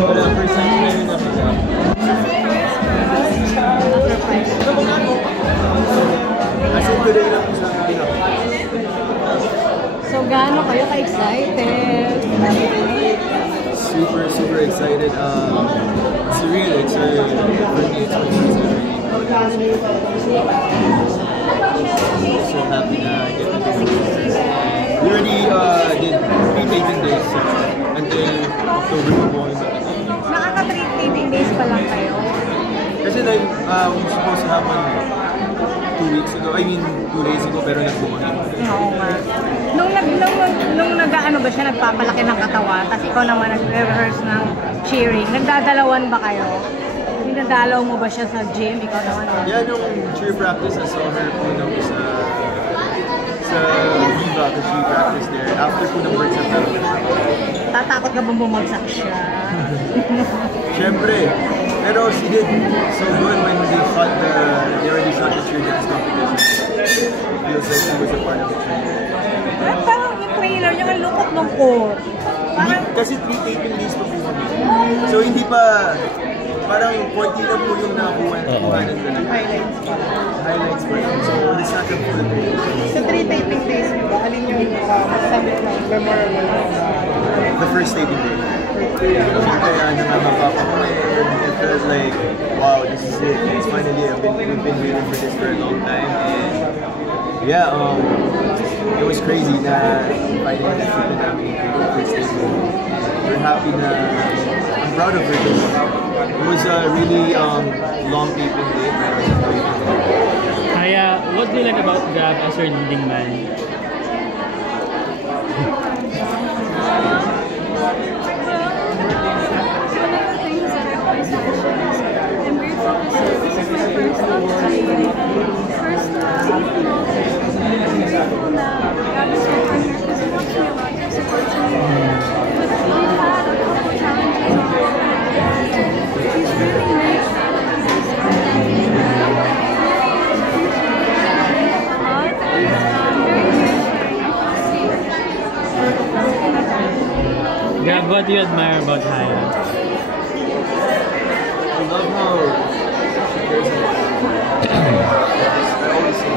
Wala, first time na yun nakita. As in, today lang sa Pilipinas. So, gaano kayo ka-excited? Super, super excited. Surreal. It's for me, it's my first ever game. So happy na get to do this. We already did 3 taping days until October po yung Nakaka-3 taping days pa lang kayo? Kasi like, we supposed to happen 2 weeks ago. I mean, 2 days ago, pero nag-buwan. Oo nga. Nung nag-ano ba siya, nagpapalaki ng katawan, tapos ikaw naman nag-rehearse ng cheering, nagdadalawan ba kayo? Dinadalaw mo ba siya sa gym? Ikaw naman? Yeah, nung cheer practice, I saw her po nung sa Viva, kasi she practiced there. After po ng work sa Tatakot ka bang bumagsak siya? Siyempre. Pero she did so good when they already shot the cheer dance competition. Feels like she was a part of the trailer. Parang yung trailer niya, ang lukot ng core. Kasi 3 taping days pa po kami. So hindi pa, parang 40 na po yung nakakuhanan talaga. Highlights pa yun. So it's not a full day. Sa 3 taping days, alin yung masasabi ng memorable na the first taping day. Kaya namamapa ko it felt like, wow, this is it. It's finally, we've been waiting for this for a long time. And yeah, it was crazy na finally nakita namin yung first taping. We're happy na, I'm proud of her. It was a really long taping day. Aya, what do you like about Gab as your leading man? Gab, what do you admire about Haya? I love how she cares about it. I always say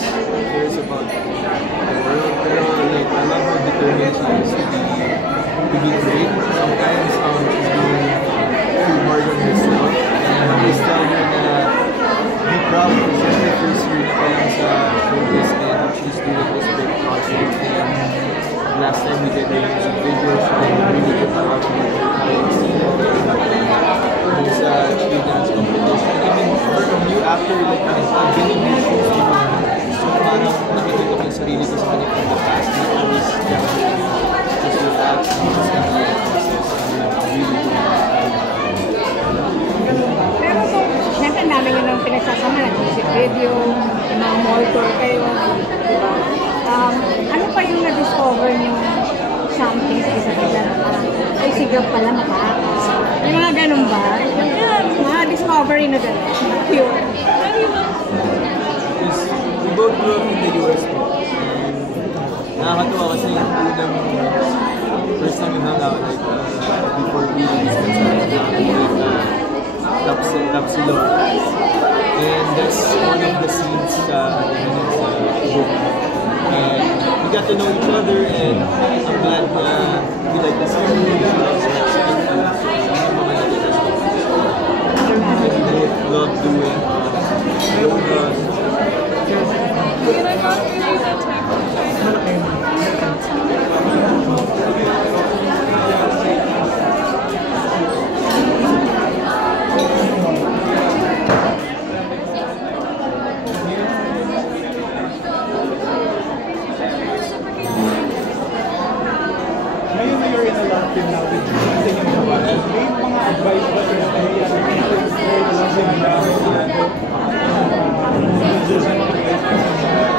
she cares about the world. Pero like, I love how determined she is to be great. Sometimes she's being too hard on herself. And I always tell her na be proud because she's the first year na palang sa showbiz and she's doing this big project. And last time we did the music video, she did really good job this cheer dance competition. I mean, for a new actor, like, I've been in these shows before. So parang nakikita ko yung sarili ko sa kanya from the past. I always just relax and just kind of like process and really do Pero so, syempre namin yun ang pinagsasama, nag-music video, yung mga mall tour kayo, diba? Ano pa yung na-discover nyo something sa isa't isa na parang, ay sigap pala makaka. May mga ganun ba? Mga discovery na gano'n. Pure. We both grew up in the US po. Nakakatuwa kasi yung unang first time we hung out, like, before we Tapsilog. And that's one of the scenes sa book. And we got to know each other, and I'm glad we like the same movie. We both love doing yoga.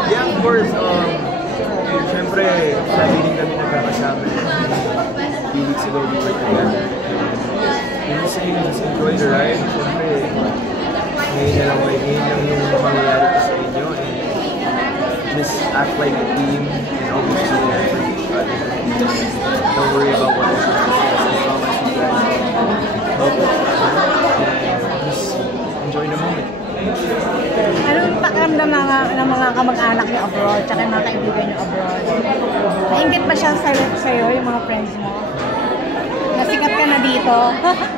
Yeah, of course. Siyempre, lagi din kami nagkakasama. A few weeks ago, we were together. And just enjoy the ride. Siyempre, ngayon lang yung mangyayari ko sa inyo. And just act like a team and always be there for each other. Don't worry about what Anong pakiramdam ng mga kamag-anak niyo abroad, tsaka yung mga kaibigan niyo abroad? Nainggit ba siya sa'yo, yung mga friends mo? Nasikat ka na dito?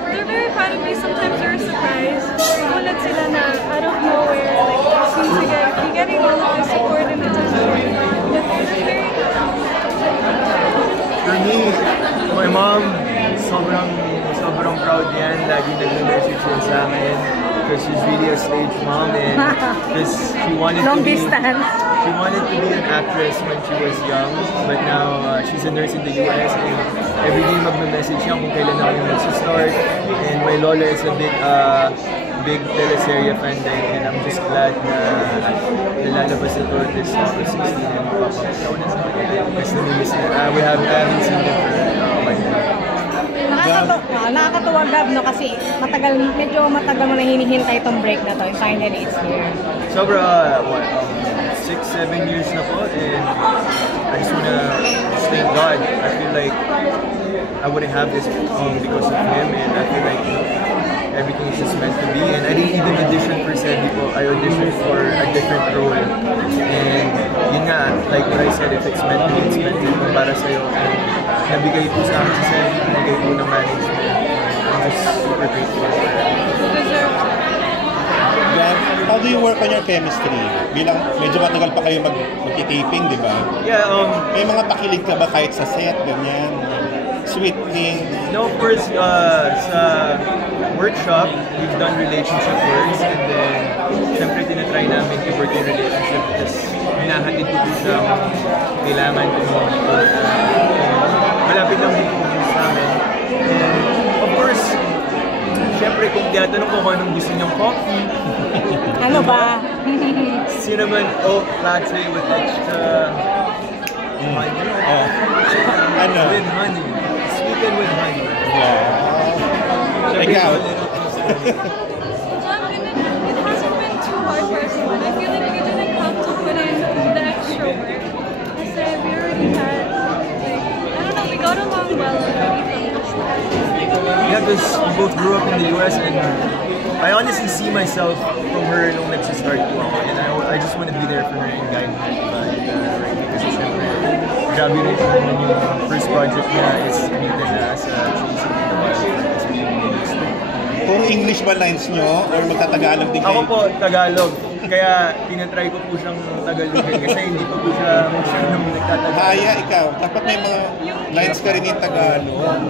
They're very proud of me. Sometimes they're surprised. Nagulat sila na out of nowhere, like, seems to be getting all of the support and attention. But they're very For me, my mom, sobrang proud yan. Lagi nag-message yan sa akin. Because she's really a stage mom and because she wanted Long to be, distance. she wanted to be an actress when she was young. But now she's a nurse in the US and every day mag-message siya kung kailan ako yung start. And my lola is a big teleserye fan din and I'm just glad na nalalabas na to this August 16 and magpapakitaw na sa kanya. Kasi namiss na. I haven't seen them for a while. Nakakatuwa, Gab, no? Kasi medyo matagal mo na hinihintay itong break na to. And finally, it's here. Sobra, 6-7 years na po and I just wanna thank God. I feel like I wouldn't have this because of him and I feel like everything is just meant to be and I didn't even audition for Sebi po. I auditioned for a different role and yun nga, like what I said, if it's meant to be, it's meant to be para sa'yo and nabigay po sa akin si Sebi, nabigay po ng management. I'm just super grateful for that. Gab, how do you work on your chemistry? Bilang medyo matagal pa kayo mag-taping, di ba? Yeah, May mga pakilig ka ba kahit sa set, ganyan? Sweet thing? no, of course, sa workshop, we've done relationship works and then syempre tinatry namin i-work yung relationship tapos hinahatid ko po siya kung kailangan ko mga people malapit lang din po sa amin. And of course, syempre kung tinatanong ko kung anong gusto niyong coffee, Ano ba? cinnamon oat latte with extra honey. Oh. Ano? With honey. Sweetened with honey. Yeah. Syempre, Ikaw? a little it hasn't been too hard for us. I feel like we didn't have to put in the extra work. Kasi we already had, like, I don't know, we got along well already from the start. Yeah, because we both grew up in the US and I honestly see myself from her nung nagsistart ko ako and I just want to be there for her and guide her right kasi syempre grabe rin naman yung first project niya is even as a chasing in the wild. Kung English ba lines nyo or magtatagalog din kayo? Ako po, Tagalog. Kaya tinatry ko po siyang Tagalogin kasi hindi pa po siya masyadong nagtatagalog. Haya, ikaw. Dapat may mga lines ka rin in Tagalog.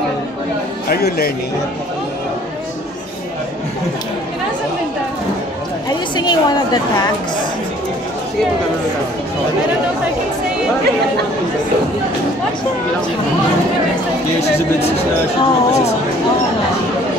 Are you learning? It hasn't been that hard. Are you singing one of the tracks? I don't know if I can say it. Watch it. Yeah, she's a good sister. She's a good sister. Oh.